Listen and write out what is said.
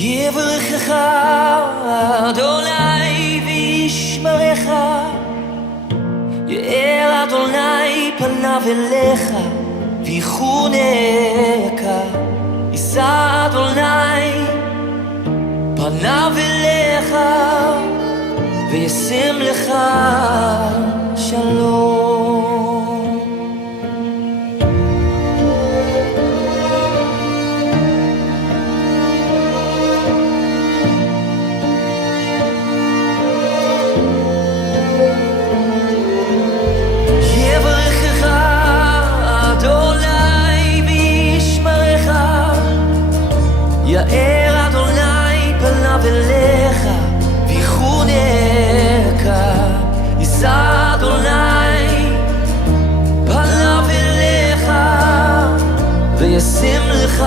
יברכך אדוני וישמרך, יאר אדוני פניו אליך ויחונך, יישא אדוני פניו אליך וישם לך שלום. יאר אדוני פניו אליך ויחונך, יישא אדוני פניו אליך וישם לך